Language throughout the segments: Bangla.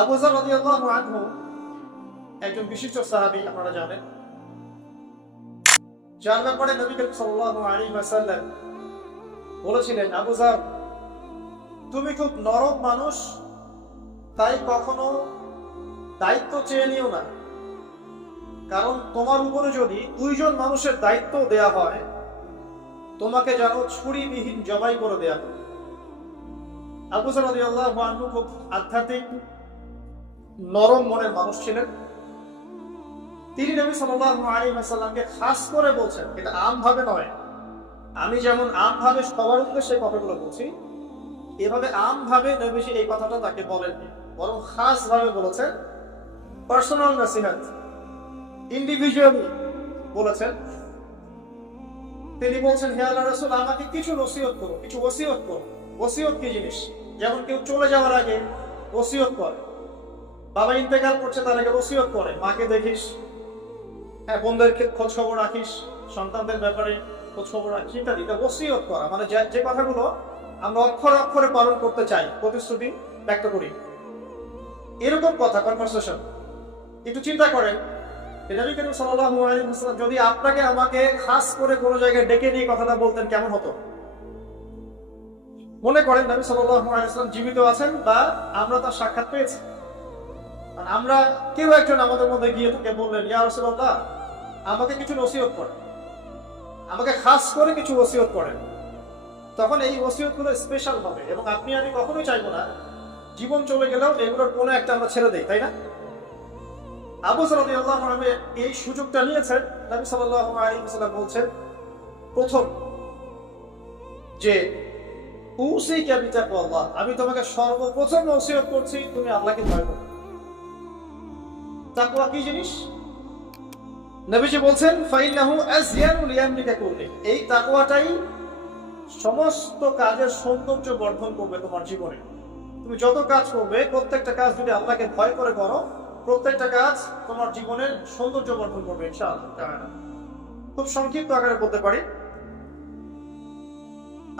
আবু যর রাদিয়াল্লাহু আনহু একজন বিশিষ্ট সাহাবী, আপনারা জানেন, যার ব্যাপারে নবী করিম সাল্লাল্লাহু আলাইহি ওয়াসাল্লাম বলেছিলেন, আবু যর, তুমি খুব নরম মানুষ, তাই কখনো দায়িত্ব চেয়ে নিও না, কারণ তোমার উপরে যদি দুইজন মানুষের দায়িত্ব দেয়া হয়, তোমাকে যেন ছুরিবিহীন জবাই করে দেয়া হবে। আবু যর রাদিয়াল্লাহু আনহু খুব আধ্যাত্মিক নরম মনের মানুষ ছিলেন। তিনি নবী সাল্লাল্লাহু আলাইহি ওয়াসাল্লামকে খাস করে বলছেন, এটা আমভাবে নয়, আমি যেমন আমভাবে সবার উদ্দেশ্যে কথাগুলো বলছি, এভাবে আমভাবে নবীজি এই কথাটা তাকে বলেননি, বরং খাস ভাবে বলেছেন, পার্সোনাল নসিহত, ইন্ডিভিজুয়ালি বলেছেন। তিনি বলছেন, হে আল্লাহর রাসূল, আমাকে কিছু নসিহত করো, কিছু ওসিয়ত করো। ওসিয়ত কি জিনিস? যেমন কেউ চলে যাওয়ার আগে ওসিয়ত করে, বাবা ইন্তেকাল করছে তার আগে ওসিয়ত করে, মাকে দেখিস, হ্যাঁ, বোনদের খোঁজ খবর রাখিস, সন্তানদের ব্যাপারে খোঁজ খবর রাখিস, ইত্যাদি। এটা ওসিয়ত করা মানে যে কথাগুলো আমরা অক্ষরে অক্ষরে পালন করতে চাই, প্রতিশ্রুতি ব্যক্ত করি, এরকম কথা, কনভারসেশন। একটু চিন্তা করেন, নবী করিম সাল্লাল্লাহু আলাইহি ওয়াসাল্লাম যদি আপনাকে আমাকে খাস করে কোনো জায়গায় ডেকে নিয়ে কথাটা বলতেন, কেমন হতো? মনে করেন নবী সাল্লাল্লাহু আলাইহি ওয়াসাল্লাম জীবিত আছেন বা আমরা তার সাক্ষাৎ পেয়েছি, আর আমরা কেউ একজন আমাদের মধ্যে গিয়ে তাকে বললেন, ইয়া রাসূলুল্লাহ, আমাকে কিছু নসিহত করেন, আমাকে খাস করে কিছু ওসিয়ত করেন। তখন এই ওসিয়তগুলো স্পেশাল হবে, এবং আপনি আমি কখনোই চাইবো না জীবন চলে গেলেও এগুলোর কোনো একটা আমরা ছেড়ে দেই, তাই না? আবু যর রাদিয়াল্লাহু আনহু এই সুযোগটা নিয়েছেন। নবী সাল্লাল্লাহু আলাইহি ওয়াসাল্লাম বলছেন, প্রথম যে উসিকা বিতাকওয়াল্লাহ, আমি তোমাকে সর্বপ্রথম ওসিয়ত করছি, তুমি আল্লাহকে ভয় করো। তাকওয়া কি জিনিস? নবীজি বলছেন, ফাইন্নাহু আযয়ানু লিআমরিকা কুল্লি, এই তাকওয়াটাই সমস্ত কাজের সৌন্দর্য বর্ধন করবে তোমার জীবনে। তুমি যত কাজ করবে, প্রত্যেকটা কাজ যদি আল্লাহকে ভয় করে করো, প্রত্যেকটা কাজ তোমার জীবনের সৌন্দর্য বর্ধন করবে ইনশাআল্লাহ তাআলা। খুব সংক্ষিপ্ত আকারে বলতে পারি,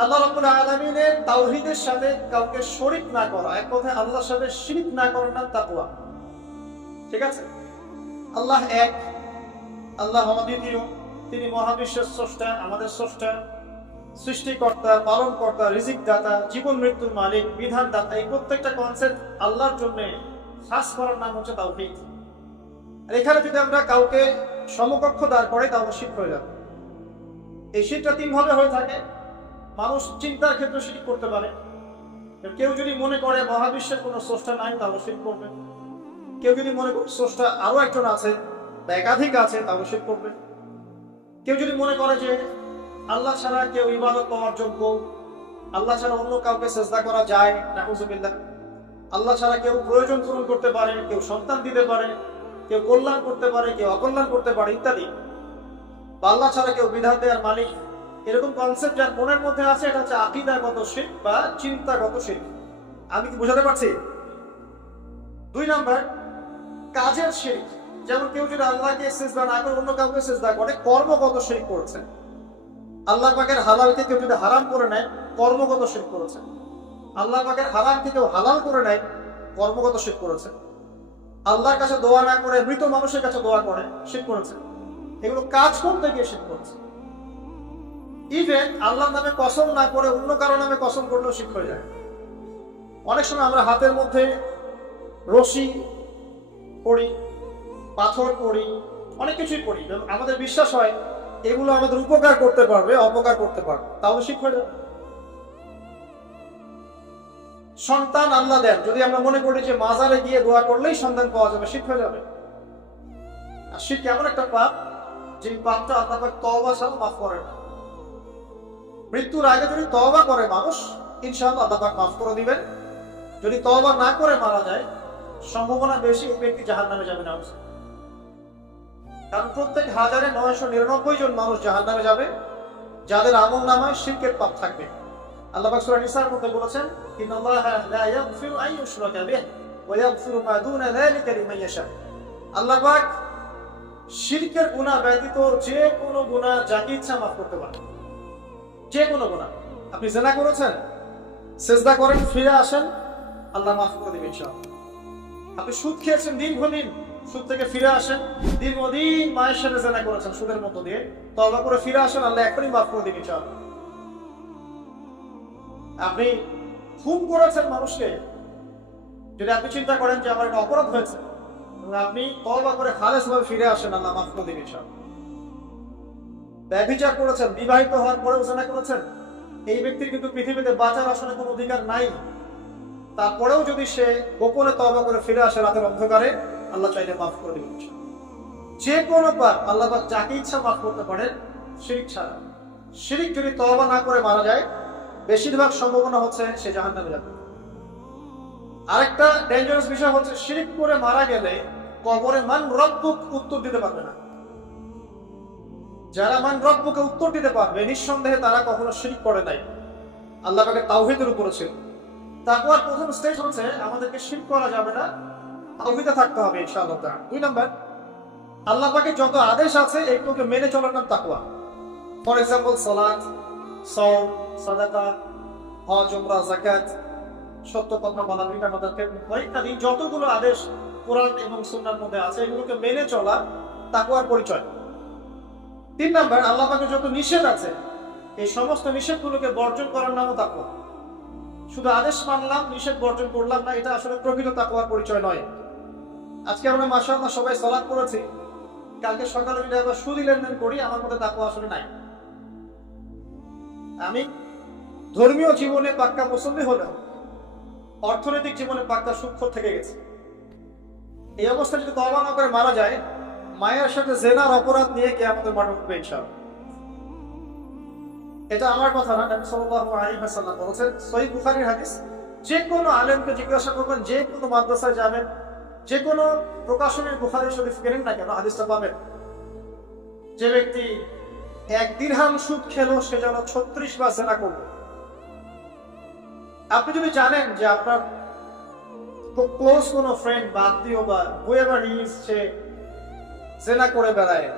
আল্লাহ রাব্বুল আলামিনের তাওহীদের সাথে কাউকে শরীক না করা, এক কথায় আল্লাহর সাথে শিরক না করার নাম তাকওয়া। ঠিক আছে? আল্লাহ এক, আল্লাহ অদ্বিতীয়, তিনি মহাবিশ্বের স্রষ্টা, আমাদের স্রষ্টা, সৃষ্টিকর্তা, পালনকর্তা, রিজিক দাতা, জীবন মৃত্যুর মালিক, বিধান দাতা। এই প্রত্যেকটা কনসেপ্ট আল্লাহর জন্য খাস করার নাম হচ্ছে তাওহীদ। আর এখানে যদি আমরা কাউকে সমকক্ষ দাঁড় করাই, তাহলে শিরক হয়ে যাবে। এই শিরকটা তিন ভাবে হয়ে থাকে। মানুষ চিন্তার ক্ষেত্রে শিরক করতে পারে। কেউ যদি মনে করে মহাবিশ্বের কোনো স্রষ্টা নাই, তাহলে শিরক করবে। কেউ যদি মনে করে স্রষ্টা আরো একজন আছে বা একাধিক আছে, তাহলে শিরক করবে। কেউ যদি মনে করে যে আল্লাহ ছাড়া কেউ ইবাদত পাওয়ার যোগ্য, আল্লাহ ছাড়া অন্য কাউকে সেজদা করা যায়, নাউযুবিল্লাহ, আল্লাহ ছাড়া কেউ প্রয়োজন পূরণ করতে পারে, কেউ সন্তান দিতে পারে, কেউ কল্যাণ করতে পারে, কেউ অকল্যাণ করতে পারে, ইত্যাদি, বা আল্লাহ ছাড়া কেউ বিধান দেওয়ার মালিক, এরকম কনসেপ্ট যার মনের মধ্যে আছে, এটা হচ্ছে আকীদাগত শিরক বা চিন্তাগত শিরক। আমি কি বোঝাতে পারছি? দুই নাম্বার, কাজের শিরক। যেমন কেউ যদি আল্লাহকে সিজদা না করে অন্য কাউকে সিজদা করে, কর্মগত শিরক করেছে। আল্লাহ পাকের হালালকে কেউ যদি হারাম করে নেয়, কর্মগত শিরক করেছে। আল্লাহ পাকের হারামকে কেউ হালাল করে নেয়, কর্মগত শিরক করেছে। আল্লাহর কাছে দোয়া না করে মৃত মানুষের কাছে দোয়া করে, শিরক করেছে। এগুলো কাজ করতে গিয়ে শিরক করেছে। ইভেন আল্লাহর নামে কসম না করে অন্য কারো নামে কসম করলেও শিরক হয়ে যায়। অনেক সময় আমরা হাতের মধ্যে রশি পড়ি, পাথর পড়ি, অনেক কিছুই পড়ি, আমাদের বিশ্বাস হয় এগুলো আমাদের উপকার করতে পারবে, অপকার করতে পারবে, তাহলে শিরক হয়ে যাবে। সন্তান আল্লাহ দেন, যদি আমরা মনে করি যে মাজারে গিয়ে দোয়া করলেই সন্তান পাওয়া যাবে, শিরক হয়ে যাবে। আর শিরক এমন একটা পাপ, যে পাপটা আল্লাহ পাক তওবা ছাড়া মাফ করে না। মৃত্যুর আগে যদি তওবা করে মানুষ, ইনশাআল্লাহ আল্লাহ পাক মাফ করে দিবেন। যদি তওবা না করে মারা যায়, সম্ভাবনা বেশি এই ব্যক্তি জাহান্নামে যাবে না। কারণ প্রত্যেক 1999 জন মানুষ জাহান্নামে যাবে, যাদের আমলনামায় শিরকের পাপ থাকবে। আল্লাহ পাক সূরা নিসার মধ্যে বলেছেন, ইন্নাল্লাহা লা ইয়াগফিরু আন ইউশরাকা বিহি ওয়া ইয়াগফিরু মা দুনা যালিকা লিমান ইয়াশা। আল্লাহ পাক শিরকের গুনাহ ব্যতীত যে কোনো গুনাহ যাকে ইচ্ছা মাফ করতে পারেন। যে কোনো গুনাহ, আপনি জিনা করেছেন, সিজদা করেন, ফিরে আসেন, আল্লাহ মাফ করে দিবেন ইনশাআল্লাহ। আপনি সুদ খেয়েছেন দীর্ঘদিন, সুদ থেকে ফিরে আসেন, দীর্ঘদিন মায়ের সাথে জেনা করেছেন সুদের মধ্য দিয়ে, তওবা করে ফিরে আসেন, আল্লাহ এখনই মাফ করে দিবে ইনশাআল্লাহ। আপনি খুন করেছেন মানুষকে, যদি আপনি চিন্তা করেন যে আমার একটা অপরাধ হয়েছে, আপনি তওবা করে খালেসভাবে ফিরে আসেন, আল্লাহ মাফ করে দিবে ইনশাআল্লাহ। ব্যভিচার করেছেন, বিবাহিত হওয়ার পরেও জেনা করেছেন, এই ব্যক্তির কিন্তু পৃথিবীতে বাঁচার আসলে কোনো অধিকার নাই। তারপরেও যদি সে গোপনে তওবা করে ফিরে আসে রাতের অন্ধকারে, আল্লাহ চাইলে মাফ করে দিবেন। যে কোনো পাপ আল্লাহ পাক যাকে ইচ্ছা মাফ করতে পারেন, শিরক ছাড়া। শিরক যদি তওবা না করে মারা যায়, বেশিরভাগ সম্ভাবনা হচ্ছে সে জাহান্নামে যাবে। আরেকটা ডেঞ্জারাস বিষয় হচ্ছে, শিরক করে মারা গেলে কবরে মান রব্বুক উত্তর দিতে পারবে না। যারা মান রব্বুকে উত্তর দিতে পারবে, নিঃসন্দেহে তারা কখনো শিরক করে নাই, আল্লাহ পাকের তাওহীদের উপরে ছিল। তাকওয়ার প্রথম স্টেজ হচ্ছে আমাদেরকে শিরক করা যাবে না, তাওহীদে থাকতে হবে ইনশাআল্লাহ। 2 নাম্বার, আল্লাহ পাকের যত আদেশ আছে এগুলোকে মেনে চলার নাম তাকওয়া। ফর এক্সাম্পল সালাত, সাওম, সাদাকা, হজ, উমরা, যাকাত, সত্য কথা বলা, ইত্যাদি যতগুলো আদেশ কোরআন এবং সুন্নাহর মধ্যে আছে, এগুলোকে মেনে চলা তাকওয়ার পরিচয়। 3 নাম্বার, আল্লাহ পাকের যত নিষেধ আছে এই সমস্ত নিষেধগুলোকে বর্জন করার নামও তাকওয়া। শুধু আদেশ মানলাম, নিষেধ বর্জন করলাম না, এটা আসলে প্রকৃত তাকওয়ার পরিচয় নয়। আজকে আমরা মাশাআল্লাহ সবাই সালাত করেছি, কালকে সকালে যদি আবার সুদি লেনদেন করি, আমার মধ্যে তাকওয়া আসলে নাই। আমি ধর্মীয় জীবনে পাক্কা মুসল্লি হলেও অর্থনৈতিক জীবনে পাক্কা সুদখোর থেকে গেছি। এই অবস্থায় যদি তওবা না করে মারা যায়, মায়ের সাথে জেনার অপরাধ নিয়ে কিয়ামতের মাঠে উঠবে ইনশাআল্লাহ। এটা আমার কথা না, নবী সাল্লাল্লাহু আলাইহি ওয়াসাল্লাম বলেছেন, সহিহ বুখারীর হাদিস। যে কোনো আলেমকে জিজ্ঞাসা করবেন, যে কোনো মাদ্রাসায় যাবেন, যে কোনো প্রকাশনের বুখারী শরীফ কেনেন না কেন, হাদিসটা পাবেন, যে ব্যক্তি 1 দিরহাম সুদ খেলো সে যেন 36 বার জেনা করবে। আপনি যদি জানেন যে আপনার ক্লোজ কোনো ফ্রেন্ড বা আত্মীয় বা হুএভার হি ইজ, সে জেনা করে বেড়ায়,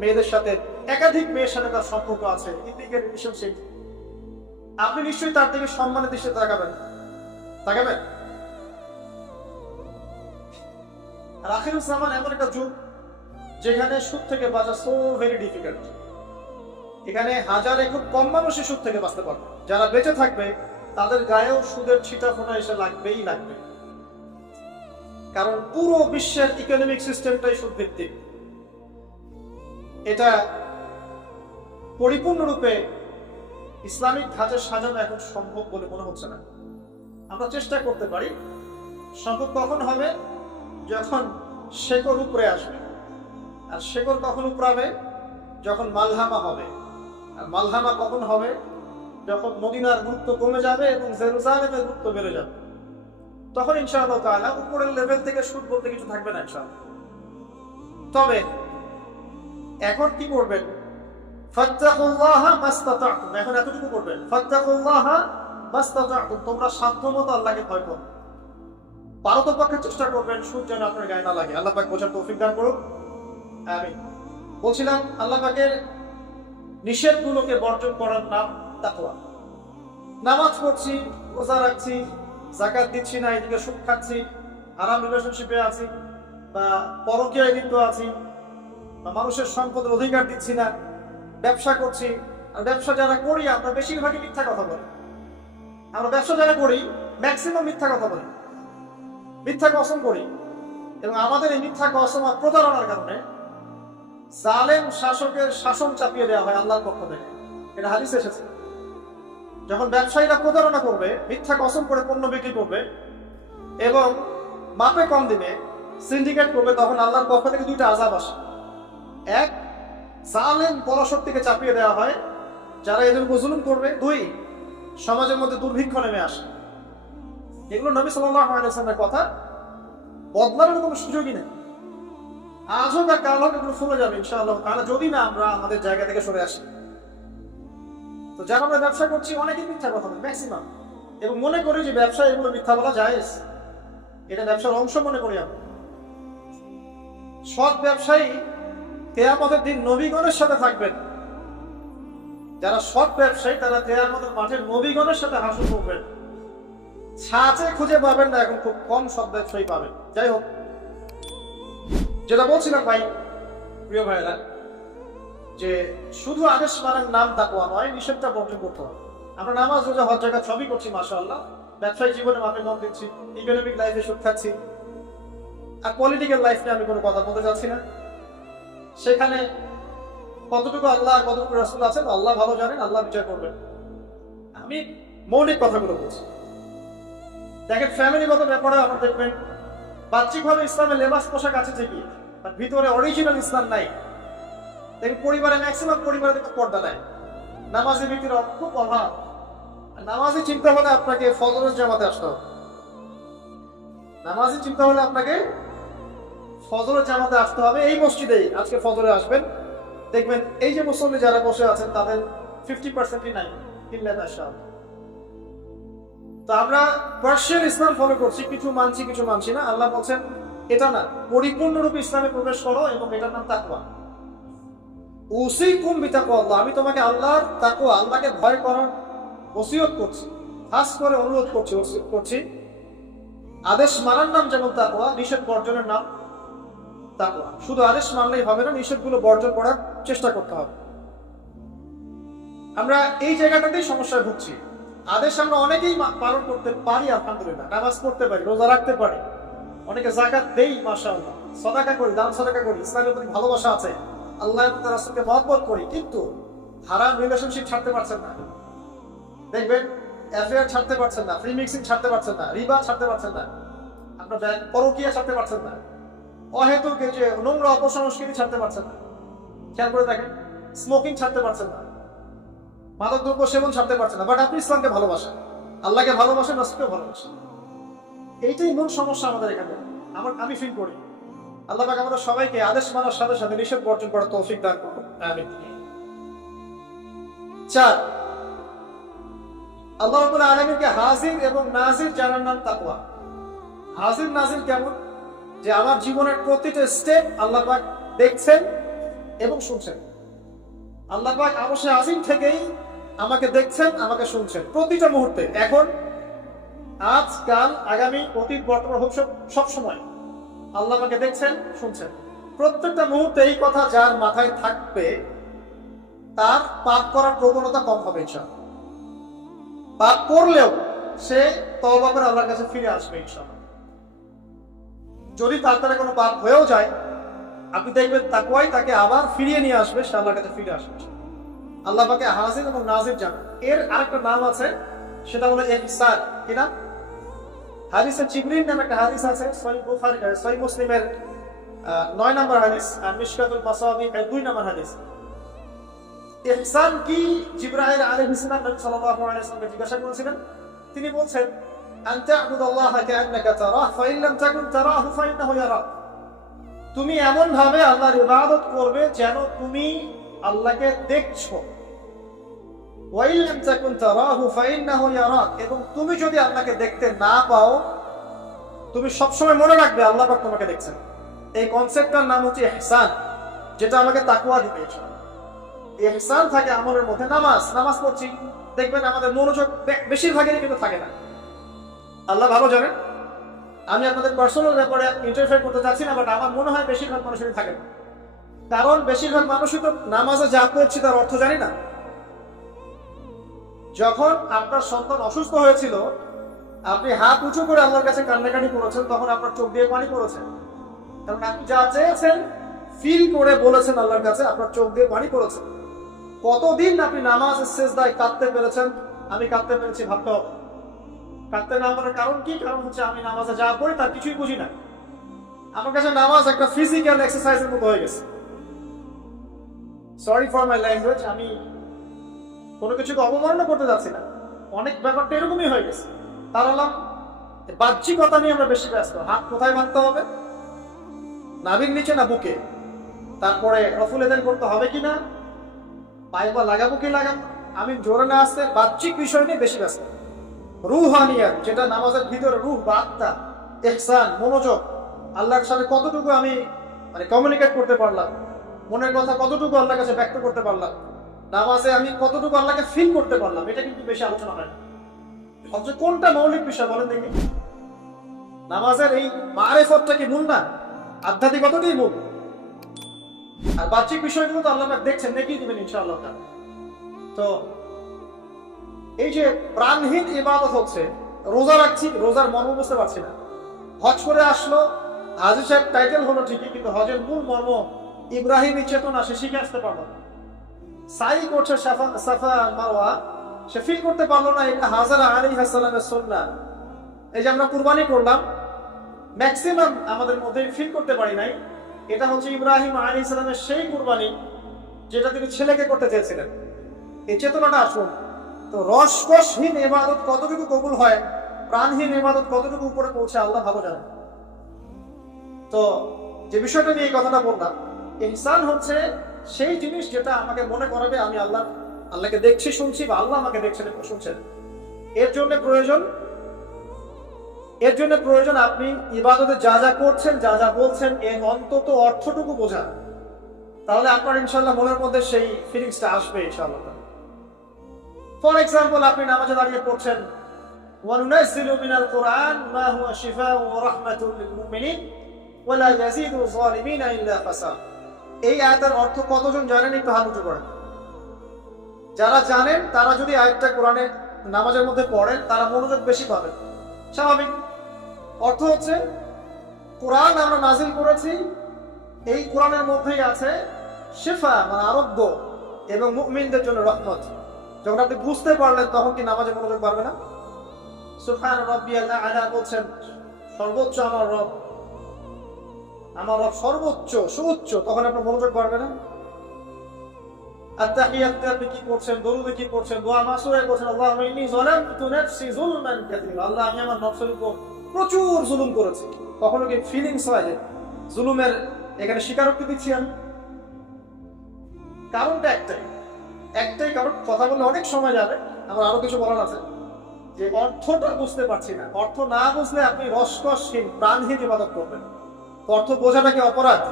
মেয়েদের সাথে, একাধিক মেয়ের সাথে তার সম্পর্ক আছে, ইলিগাল রিলেশনশিপ, আপনি নিশ্চয়ই তার দিকে সম্মানের দৃষ্টিতে তাকাবেন। আর আখিরুজ জামান এমন একটা যুগ যেখানে সুদ থেকে বাঁচা সো ভেরি ডিফিকাল্ট। এখানে হাজারে খুব কম মানুষই সুদ থেকে বাঁচতে পারবে। যারা বেঁচে থাকবে তাদের গায়েও সুদের ছিটা ফোঁটা এসে লাগবেই লাগবে, কারণ পুরো বিশ্বের ইকোনমিক সিস্টেমটাই সুদ ভিত্তিক। এটা পরিপূর্ণরূপে ইসলামিক ধাঁচে সাজানো এখন সম্ভব বলে মনে হচ্ছে না। আমরা চেষ্টা করতে পারি, সম্ভব কখন হবে? যখন শেকড় উপরে আসবে। আর শেকড় কখন উপরাবে? যখন মালহামা হবে। আর মালহামা কখন হবে? যখন মদিনার গুরুত্ব কমে যাবে এবং জেরুজালেমের গুরুত্ব বেড়ে যাবে। তখন ইনশাআল্লাহ তাআলা উপরের লেভেল থেকে সুদ বলতে কিছু থাকবে না ইনশাআল্লাহ। তবে এখন কি করবেন? ফাত্তাকুল্লাহা মাসতাতা'তুম। এখন এতটুকু করবেন, ফাত্তাকুল্লাহা মাসতাতা'তুম, তোমরা সাধ্যমতো আল্লাহকে ভয় করো। পারতপক্ষে চেষ্টা করবেন সুদ যেন আপনার গায়ে না লাগে। আল্লাহ পাক বোঝার তৌফিক দান করুন, আমিন। বলছিলাম, আল্লাহ পাকের নিষেধগুলোকে বর্জন করার নাম তাকওয়া। নামাজ পড়ছি, রোজা রাখছি, যাকাত দিচ্ছি না, এদিকে সুদ খাচ্ছি, হারাম রিলেশনশিপে আছি, বা পরকীয়ায় লিপ্ত আছি, বা মানুষের সম্পদের অধিকার দিচ্ছি না, ব্যবসা করছি। আর ব্যবসা যারা করি আমরা বেশিরভাগই মিথ্যা কথা বলি। আমরা ব্যবসা যারা করি ম্যাক্সিমাম মিথ্যা কথা বলি, মিথ্যা কসম করি, এবং আমাদের এই মিথ্যা কসম আর প্রতারণার কারণে জালেম শাসকের শাসন চাপিয়ে দেওয়া হয় আল্লাহর পক্ষ থেকে। এটা হাদিসে এসেছে। যখন ব্যবসায়ীরা প্রতারণা করবে, মিথ্যা কসম করে পণ্য বিক্রি করবে এবং মাপে কম দিবে, সিন্ডিকেট করবে, তখন আল্লাহর পক্ষ থেকে 2টা আযাব আসে। এক, জালেম পরাশক্তিকে চাপিয়ে দেওয়া হয় যারা এদের উপর জুলুম করবে। 2, সমাজের মধ্যে দুর্ভিক্ষ নেমে আসে। এগুলো নবী সাল্লাল্লাহু আলাইহি ওয়াসাল্লামের কথা, বদলানোর কোনো সুযোগই নেই। আজ হোক আর কাল হোক এগুলো ফুলে যাবে ইনশাআল্লাহ তাআলা, যদি না আমরা আমাদের জায়গা থেকে সরে আসি। তো যারা আমরা ব্যবসা করছি অনেকেই মিথ্যা কথা বলি ম্যাক্সিমাম, এবং মনে করি যে ব্যবসায় এগুলো মিথ্যা বলা জায়েজ, এটা ব্যবসার অংশ মনে করি আমরা। সৎ ব্যবসায়ী কিয়ামতের দিন নবীগণের সাথে থাকবেন। যারা সৎ ব্যবসায়ী তারা কিয়ামতের মাঠে নবীগণের সাথে হাসর করবেন। ছাঁচে খুঁজে পাবেন না, এখন খুব কম শব্দই পাবেন। যাই হোক, যেটা বলছিলাম ভাই, প্রিয় ভাইরা, যে শুধু আদেশ মানার নাম তাকওয়া নয়, নিষেধটা বর্জন করতে হবে। আমরা নামাজ রোজা হজ জাকাত সবই করছি মাশাআল্লাহ, ব্যবসায়িক জীবনে মাপে মন দিচ্ছি, ইকোনমিক লাইফে সুখ খাচ্ছি, আর পলিটিক্যাল লাইফ নিয়ে আমি কোনো কথা বলতে চাচ্ছি না। সেখানে কতটুকু আল্লাহ আর কতটুকু রাসূল আছেন আল্লাহ ভালো জানেন, আল্লাহ বিচার করবেন। আমি মৌলিক কথাগুলো বলছি। দেখেন, ফ্যামিলিগত ব্যাপারে আমরা দেখবেন বাহ্যিকভাবে ইসলামের লেবাস পোশাক আছে ঠিকই, আর ভিতরে অরিজিনাল ইসলাম নাই। দেখবেন পরিবারে ম্যাক্সিমাম পরিবারে দেখবেন পর্দা নাই, নামাজি ব্যক্তির খুব অভাব। নামাজি চিন্তা হলে আপনাকে ফজরের জামাতে আসতে হবে। নামাজি চিন্তা হলে আপনাকে ফজরের জামাতে আসতে হবে। এই মসজিদেই আজকে ফজরে আসবেন, দেখবেন এই যে মুসল্লি যারা বসে আছেন তাদের 50%ই নাই। তো আমরা পার্সিয়ান ইসলাম ফলো করছি, কিছু মানছি কিছু মানছি না। আল্লাহ বলছেন এটা না, পরিপূর্ণরূপে ইসলামে প্রবেশ করো, এবং এটার নাম তাকওয়া। উসিকুম বিতাকওয়াল্লাহ, আমি তোমাকে আল্লাহর তাকওয়া, আল্লাহকে ভয় করার ওসিয়ত করছি, খাস করে অনুরোধ করছি, ওসিয়ত করছি। আদেশ মানার নাম যেমন তাকওয়া, নিষেধ বর্জনের নাম তাকওয়া। শুধু আদেশ মানলেই হবে না, নিষেধগুলো বর্জন করার চেষ্টা করতে হবে। আমরা এই জায়গাটাতেই সমস্যায় ভুগছি। আদেশ আমরা অনেকেই পালন করতে পারি, আলহামদুলিল্লাহ, নামাজ পড়তে পারি, রোজা রাখতে পারি, অনেকে যাকাত দেই, মাশাআল্লাহ, সাদাকা করি, দান সাদাকা করি, ইসলামের প্রতি ভালোবাসা আছে, আল্লাহ এবং তার রাসূলকে মহব্বত করি, কিন্তু হারাম রিলেশনশিপ ছাড়তে পারছেন না। দেখবেন অ্যাফেয়ার ছাড়তে পারছেন না, ফ্রি মিক্সিং ছাড়তে পারছেন না, রিবা ছাড়তে পারছেন না, আপনার পরকীয়া ছাড়তে পারছেন না, অহেতুক যে নোংরা অপসংস্কৃতি ছাড়তে পারছেন না। খেয়াল করে দেখেন, স্মোকিং ছাড়তে পারছেন না, মাদক দ্রব্য সেবন ছাড়তে পারছেন না, বাট আপনি ইসলামকে ভালোবাসেন, আল্লাহকে ভালোবাসেন, রাসূলকে ভালোবাসেন। এইটাই মূল সমস্যা আমাদের এখানে। আমি ফিল করি আল্লাহ পাক আমাদের সবাইকে আদেশ মানার সাথে সাথে নিষেধ বর্জন করার তৌফিক দান করুন, আমিন। 4, আল্লাহ রাব্বুল আলামিনকে হাজির এবং নাজির জানার নাম তাকওয়া। হাজির নাজির কেমন? যে আমার জীবনের প্রতিটা স্টেপ আল্লাহ পাক দেখছেন এবং শুনছেন। আল্লাহ পাক অবশ্যই আজিম থেকেই আমাকে দেখছেন, আমাকে শুনছেন প্রতিটা মুহূর্তে, এখন, আজ, কাল, আগামী, অতীত, বর্তমান, ভবিষ্যৎ, সব সময় আল্লাহ আমাকে দেখছেন, শুনছেন প্রত্যেকটা মুহূর্তে। এই কথা যার মাথায় থাকবে তার পাপ করার প্রবণতা কম হবে ইনশাআল্লাহ। পাপ করলেও সে তওবা করে আল্লাহর কাছে ফিরে আসবে ইনশাআল্লাহ। যদি তার দ্বারা কোনো পাপ হয়েও যায়, আপনি দেখবেন তাকওয়াই তাকে আবার ফিরিয়ে নিয়ে আসবে, সে আল্লাহর কাছে ফিরে আসবে। আল্লাহ পাকে হাজির এবং নাজির জানেন। এর আরেকটা নাম আছে, সেটা হলো ইহসান। কি নাম? হাদিসে জিবরিল নামে একটা হাদিস আছে, সহিহ বুখারী, সহিহ মুসলিমের 9 নম্বর হাদিস, আর মিশকাতুল মাসাবিহ 2 নম্বর হাদিস। ইহসান কি জিবরাইল আলাইহিস সালাম নবী সাল্লাল্লাহু আলাইহি ওয়াসাল্লামকে জিজ্ঞাসা করেছিলেন। তিনি বলছেন, আনতা আবুদাল্লাহা কাআন্নাকা তারাহু ফা ইন লাম তাকুন তারাহু ফা ইন্নাহু ইয়ারাক। তুমি এমন ভাবে আল্লাহর ইবাদত করবে যেন তুমি আল্লাহকে দেখছো। ওয়া ইন লাম তাকুন তারাহু ফা ইন্নাহু ইয়ারাক, এবং তুমি যদি আল্লাহকে দেখতে না পাও, তুমি সবসময় মনে রাখবে আল্লাহ পাক তোমাকে দেখছেন। এই কনসেপ্টটার নাম হচ্ছে ইহসান, যেটা আমাকে তাকওয়া দিবে ইনশাআল্লাহ। ইহসান থাকে আমলের মধ্যে। নামাজ পড়ছি, দেখবেন আমাদের মনোযোগ বেশিরভাগেরই কিন্তু থাকে না, আল্লাহ ভালো জানেন। আমি আপনাদের পার্সোনাল ব্যাপারে ইন্টারফেয়ার করতে চাচ্ছি না, বাট আমার মনে হয় বেশিরভাগ মানুষেরই থাকে না। কারণ বেশিরভাগ মানুষই তো নামাজে যা করছি তার অর্থ জানি না। যখন আপনার সন্তান অসুস্থ হয়েছিল, আপনি হাত উঁচু করে আল্লাহর কাছে কান্নাকাটি করেছেন, তখন আপনার চোখ দিয়ে পানি পড়েছে, কারণ আপনি যা চেয়েছেন ফিল করে বলেছেন আল্লাহর কাছে, আপনার চোখ দিয়ে পানি পড়েছে। কতদিন আপনি নামাজের সিজদায় কাঁদতে পেরেছেন? আমি কাঁদতে পেরেছি, ভাবতে হবে। কাঁদতে না পারার কারণ কি? কারণ হচ্ছে আমি নামাজে যা করি তার কিছুই বুঝি না। আমার কাছে নামাজ একটা ফিজিক্যাল এক্সারসাইজের মতো হয়ে গেছে। সরি ফর মাই ল্যাঙ্গুয়েজ, আমি কোনো কিছুকে অবমাননা করতে যাচ্ছি না, অনেক ব্যাপারটা এরকমই হয়ে গেছে। তার বাহ্যিকতা নিয়ে আমরা বেশি ব্যস্ত। হাত কোথায় বাঁধতে হবে? নাভির নিচে না বুকে? তারপরে রফুল এদেন করতে হবে কিনা, পায়ে বা লাগাবো কি লাগাবো, আমি জোরে না আসতে বাহ্যিক বিষয় নিয়ে বেশি ব্যস্ত। রুহানিয়াত, যেটা নামাজের ভিতরে রুহ বা আত্মা, ইহসান, মনোযোগ, আল্লাহর সাথে কতটুকু আমি কমিউনিকেট করতে পারলাম, মনের কথা কতটুকু আল্লাহর কাছে ব্যক্ত করতে পারলাম, নামাজে আমি কতটুকু আল্লাহকে ফিল করতে পারলাম, এটা কিন্তু বেশি আলোচনা হয় না। অথচ কোনটা মৌলিক বিষয় বলেন দেখি? নামাজের এই মারেফতটা কি মূল না? আধ্যাত্মিকতাটাই মূল। আর বাহ্যিক বিষয়গুলো তো আল্লাহ পাক দেখছেন, দেখিয়ে দিবেন ইনশাআল্লাহ। তো এই যে প্রাণহীন ইবাদত হচ্ছে, রোজা রাখছি, রোজার মর্ম বুঝতে পারছি না। হজ করে আসলো, হাজী সাহেব টাইটেল হলো ঠিকই, কিন্তু হজের মূল মর্ম ইব্রাহিমী চেতনা সে শিখে আসতে পারলো না। সাই করছে সাফা মারওয়া, সে ফিল করতে পারলো না এটা হাজারা আলাইহিস সালামের সুন্নাহ। এই যে আমরা কুরবানি করলাম, ম্যাক্সিমাম আমাদের মধ্যে ফিল করতে পারি নাই এটা হচ্ছে ইব্রাহিম আলাইহিস সালামের সেই কুরবানি যেটা তিনি ছেলেকে করতে চেয়েছিলেন। এই চেতনাটা আসুন। তো রসকসহীন ইবাদত কতটুকু কবুল হয়, প্রাণহীন ইবাদত কতটুকু উপরে পৌঁছে আল্লাহ ভালো জানেন। তো যে বিষয়টা নিয়ে এই কথাটা বললাম, ইহসান হচ্ছে সেই জিনিস যেটা আমাকে মনে করাবে আমি আল্লাহকে দেখছি, শুনছি, বা আল্লাহ আমাকে দেখছেন এবং শুনছেন। এর জন্য প্রয়োজন আপনি ইবাদতে যা যা করছেন, যা যা বলছেন, এর অন্তত অর্থটুকু বোঝা। তাহলে আপনার ইনশাআল্লাহ মনের মধ্যে সেই ফিলিংসটা আসবে ইনশাআল্লাহ। ফর এক্সাম্পল, আপনি নামাজে দাঁড়িয়ে পড়ছেন ওয়ানুনাজ্জিলু মিনাল কুরআন মা হুয়া শিফাউন ওয়া রাহমাতুল লিল মুমিনিন ওয়া লা ইয়াজিদু যালিমিনা ইল্লা খাসার। এই আয়াতের অর্থ কতজন জানেন? একটু হাত উঁচু করেন। যারা জানেন তারা যদি আয়াতটা কোরআনে নামাজের মধ্যে পড়েন, তারা মনোযোগ বেশি পাবেন, স্বাভাবিক। অর্থ হচ্ছে কোরআন আমরা নাজিল করেছি, এই কোরআনের মধ্যেই আছে শিফা মানে আরোগ্য এবং মুমিনদের জন্য রহমত। যখন আপনি বুঝতে পারলেন তখন কি নামাজে মনোযোগ বাড়বে না? সুবহান রাব্বিয়াল আ'লা বলছেন, সর্বোচ্চ আমার রব সর্বোচ্চ সুউচ্চ, তখন আপনার মনোযোগ বাড়বে না? আত্তাহিয়াতে আপনি কি করছেন, দরুদে কি করছেন, দোয়া মাসুরায় করছেন আল্লাহুম্মা ইন্নী যালামতু নাফসি যুলমান কাসীরা, আল্লাহ আমি আমার নফসের উপর প্রচুর জুলুম করেছি। কখনো কি ফিলিংস হয় যে জুলুমের এখানে স্বীকারোক্তি দিচ্ছি আমি? কারণটা একটাই কারণ, কথা বললে অনেক সময় যাবে, আমার আরো কিছু বলার আছে, যে অর্থটা বুঝতে পারছি না। অর্থ না বুঝলে আপনি রসকসহীন প্রাণহীন ইবাদত করবেন। অর্থ বোঝাটা কি অপরাধ?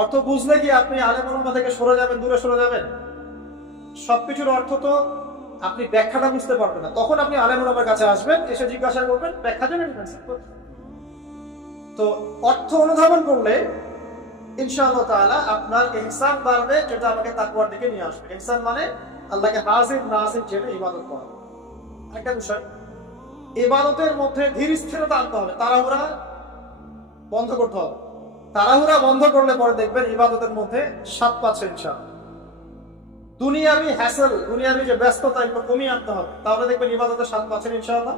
অর্থ বুঝলে কি আপনি আলেম ওলামা থেকে সরে যাবেন, দূরে সরে যাবেন? সবকিছুর অর্থ তো আপনি ব্যাখ্যাটা বুঝতে পারবেন না, তখন আপনি আলেম ওলামার কাছে আসবেন, এসে জিজ্ঞাসা করবেন, ব্যাখ্যা জানেন। তো অর্থ অনুধাবন করলে ইনশাআল্লাহ তাআলা আপনার ইহসান বাড়বে, যেটা আমাকে তাকওয়ার দিকে নিয়ে আসবে। ইহসান মানে আল্লাহকে হাজির নাজির জেনে ইবাদত করা। একটা বিষয়, ইবাদতের মধ্যে ধীর স্থিরতা আনতে হবে, তাড়াহুড়া বন্ধ করতে হবে। তাড়াহুড়া বন্ধ করলে পরে দেখবেন ইবাদতের মধ্যে স্বাদ পাচ্ছে ইনশাআল্লাহ। দুনিয়াবি হ্যাসেল, দুনিয়াবি যে ব্যস্ততা, এগুলো কমিয়ে আনতে হবে, তাহলে দেখবেন ইবাদতের স্বাদ পাচ্ছেন ইনশাআল্লাহ।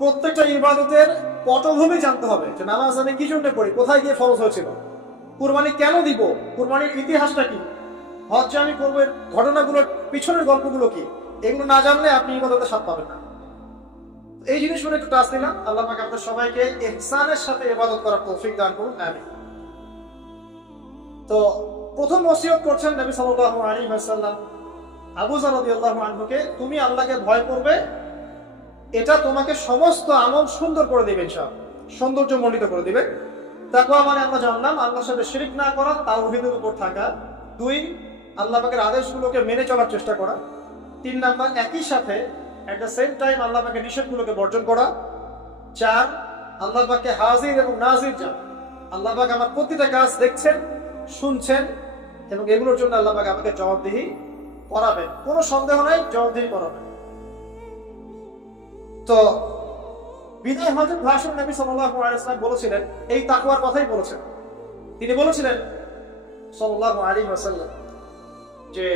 প্রত্যেকটা ইবাদতের পটভূমি জানতে হবে, যে নামাজ আমি কি জন্য পড়ি, কোথায় গিয়ে ফরজ হয়েছিল, কুরবানি কেন দিব, কুরবানির ইতিহাসটা কি, হজ যে আমি করবো ঘটনাগুলোর পিছনের গল্পগুলো কি, এগুলো না জানলে আপনি ইবাদতের স্বাদ পাবেন না। এই জিনিসগুলো একটু টাচ দিলাম। আল্লাহ পাক আপনাদের সবাইকে ইহসানের সাথে ইবাদত করার তৌফিক দান করুন, আমিন। তো প্রথম ওসিয়ত করছেন নবী সাল্লাল্লাহু আলাইহি ওয়াসাল্লাম আবু যর রাদিয়াল্লাহু আনহুকে, তুমি আল্লাহকে ভয় করবে, এটা তোমাকে সমস্ত আমল সুন্দর করে দিবে ইনশাআল্লাহ, সৌন্দর্যমণ্ডিত করে দিবে। তাকওয়া মানে আমরা জানলাম আল্লাহর সাথে শিরক না করা, তাওহীদের উপর থাকা। 2, আল্লাহ পাকের আদেশগুলোকে মেনে চলার চেষ্টা করা। 3 নাম্বার, একই সাথে এট দ্য সেম টাইম আল্লাহ পাকের নিষেধগুলোকে বর্জন করা। 4, আল্লাহ পাককে হাজির এবং নাজির জানা, আল্লাহ পাক আমার প্রতিটা কাজ দেখছেন, শুনছেন, এবং এগুলোর জন্য আল্লাহ পাক আমাকে জবাবদিহি করাবেন, কোনো সন্দেহ নাই, জবাবদিহি করাবেন। তো বিদায় হজের ভাষণ নবী সাল্লাল্লাহু আলাইহি ওয়াসাল্লাম বলেছিলেন, এই তাকওয়ার কথাই বলেছেন। তিনি বলেছিলেন সাল্লাল্লাহু আলাইহি ওয়াসাল্লাম যে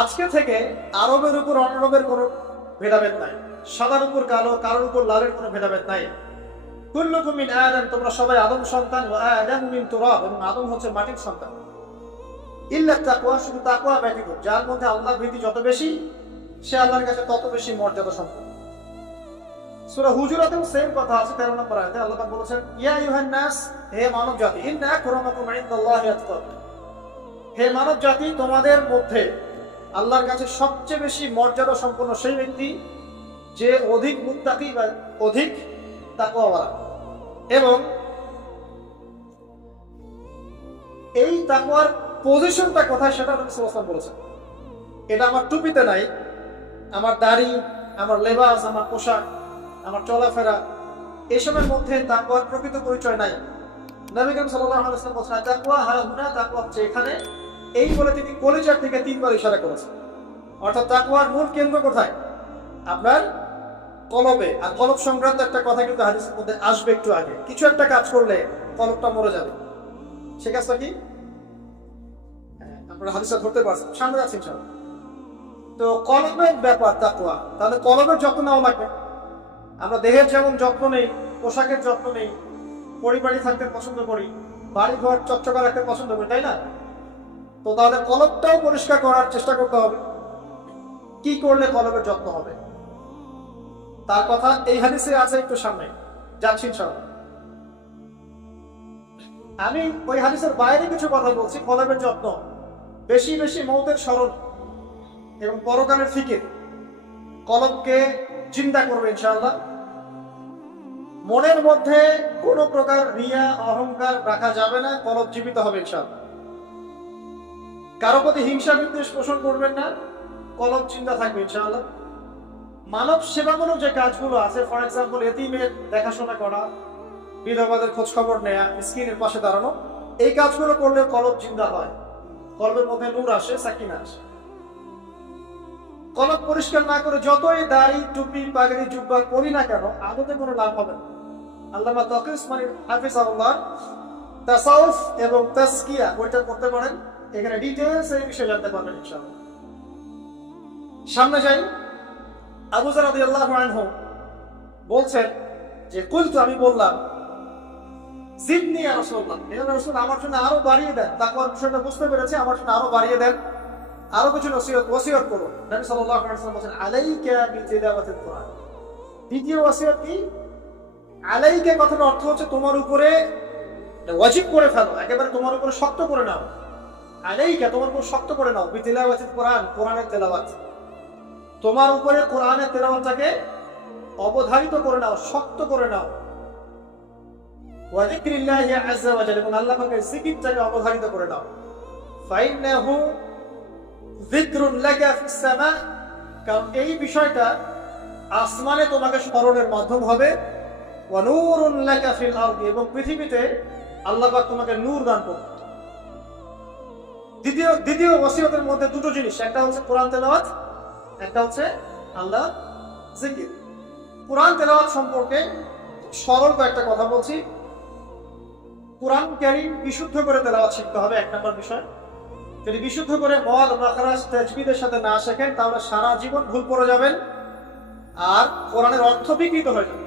আজকে থেকে আরবের উপর অনারবের কোনো ভেদাভেদ নাই, সাদার উপর কালো, কালোর উপর লালের কোনো ভেদাভেদ নাই। কুল্লুকুম মিন আদম, তোমরা সবাই আদম সন্তান, ওয়া আদামু মিন তুরাব, এবং আদম হচ্ছে মাটির সন্তান। ইল্লা তাকওয়া, শুধু তাকওয়া ব্যতীত, যার মধ্যে আল্লাহর ভীতি যত বেশি, সে আল্লাহর কাছে তত বেশি মর্যাদা সম্পন্ন। সূরা হুজুরাতেও সেম কথা আছে, 13 নম্বর আয়াতে আল্লাহ পাক বলেছেন, ইয়া আইয়ুহান নাস, হে মানব জাতি, ইন্না আকরামাকুম ইনদাল্লাহি আতকাকুম, হে মানব জাতি, তোমাদের মধ্যে আল্লাহর কাছে সবচেয়ে বেশি মর্যাদা সম্পন্ন সেই ব্যক্তি যে অধিক মুত্তাকি বা অধিক তাকওয়াওয়ালা। এবং এই তাকওয়ার পজিশনটা কোথায় সেটা নবী সাল্লাল্লাহু আলাইহি ওয়াসাল্লাম বলেছেন। এটা আমার টুপিতে নাই, আমার দাড়ি, আমার লেবাস, আমার পোশাক, আমার চলাফেরা, এসবের মধ্যে তাকওয়ার প্রকৃত পরিচয় নাই। নবী করিম সাল্লাল্লাহু আলাইহি ওয়াসাল্লাম বলেছেন তাকওয়া হাহুনা, তাকওয়া হচ্ছে এখানে, এই বলে তিনি কলিজার দিকে 3 বার ইশারা করেছেন। অর্থাৎ তাকওয়ার মূল কেন্দ্র কোথায়? আপনার কলবে। আর কলব সংক্রান্ত একটা কথা কিন্তু হাদিসের মধ্যে আসবে একটু আগে। কিছু একটা কাজ করলে কলবটা মরে যাবে, সে কাজটা কি? আপনারা হাদিসটা ধরতে পারছেন, সামনে যাচ্ছেন ইনশাআল্লাহ। তো কলবের ব্যাপার তাকওয়া, তাহলে কলবের যত্ন নেওয়া লাগবে। আমরা দেহের যেমন যত্ন নেই, পোশাকের যত্ন নেই, পরিবারে থাকতে পছন্দ করি, বাড়ি ঘর চকচকা রাখতে পছন্দ করি, তাই না? তো তাহলে কলবটাও পরিষ্কার করার চেষ্টা করতে হবে। কি করলে কলবের যত্ন হবে তার কথা এই হাদিসে আছে, একটু সামনে যাচ্ছি ইনশাআল্লাহ। আমি ওই হাদিসের বাইরে কিছু কথা বলছি। কলবের যত্ন, বেশি বেশি মওতের স্মরণ এবং পরকালের ফিকির কলবকে চিন্তা করবে ইনশাআল্লাহ। মনের মধ্যে কোনো প্রকার রিয়া অহংকার রাখা যাবে না, কলব জীবিত হবে ইনশাআল্লাহ। কারো প্রতি হিংসা বিদ্বেষ পোষণ করবেন না, কলব চিন্তা থাকবে ইনশাআল্লাহ। মানব সেবামূলক যে কাজগুলো আছে, ফর এক্সাম্পল এতিমের দেখাশোনা করা, বিধবাদের খোঁজ খবর নেয়া, মিসকিনের পাশে দাঁড়ানো, এই কাজগুলো করলে কলব জিন্দা হয়, কলবের মধ্যে নূর আসে, সাকিনা আসে। কলব পরিষ্কার না করে যতই দাড়ি টুপি পাগড়ি জুব্বা করি না কেন, আদতে কোনো লাভ হবে না। আল্লামা তাকি উসমানী হাফিজাহুল্লাহ তাসাউফ এবং তাজকিয়া বইটা পড়তে পারেন, এখানে ডিটেইলস এই বিষয়ে জানতে পারবেন ইনশাআল্লাহ। সামনে যাই। আবু যর রাদিয়াল্লাহু আনহু বলছেন যে কুলতু, আমি বললাম, জিদনি ইয়া রাসূলুল্লাহ, হে রাসূল আমার জন্য আরো বাড়িয়ে দেন। তাকওয়ার বিষয়টা বুঝতে পেরেছি, আমার জন্য আরো বাড়িয়ে দেন, আরো কিছু ওসিয়ত করুন। নবী সাল্লাল্লাহু আলাইহি ওয়াসাল্লাম বলেন আলাইকা বিতিলাওয়াতিল কুরআন। দ্বিতীয় ওসিয়ত কি? আলাইকা কথার অর্থ হচ্ছে তোমার উপরে ওয়াজিব করে ফেলো, একেবারে তোমার উপরে শক্ত করে নাও। আলাইকা তোমার উপর শক্ত করে নাও, বিতিলাওয়াতিল কুরআন, কোরআনের তেলাওয়াত। তোমার উপরে কোরআনের তেলাওয়াতটাকে অবধারিত করে নাও, শক্ত করে নাও। ওয়া যিকরিল্লাহি আযজা ওয়া জাল্লা, এবং আল্লাহ পাকের জিকিরটাকে অবধারিত করে নাও। ফাইন্নাহু যিকরুন লাকা ফিস সামা, কারণ এই বিষয়টা আসমানে তোমাকে স্মরণের মাধ্যম হবে। ওয়া নূরুন লাকা ফিল আরদি, এবং পৃথিবীতে আল্লাহ পাক তোমাকে নূর দান করবে। দ্বিতীয় ওসিয়তের মধ্যে দুটো জিনিস, একটা হচ্ছে কোরআন তেলাওয়াত, একটা হচ্ছে আল্লাহ জিকির। কোরআন তেলাওয়াত সম্পর্কে সরল কয়েকটা কথা বলছি। কোরআন কারীম বিশুদ্ধ করে তেলাওয়াত শিখতে হবে, এক নম্বর বিষয়। যদি বিশুদ্ধ করে মদ মাখরাজ তাজবিদের সাথে না শেখেন, তাহলে সারা জীবন ভুল করে যাবেন আর কোরআনের অর্থ বিকৃত হয়ে যাবে।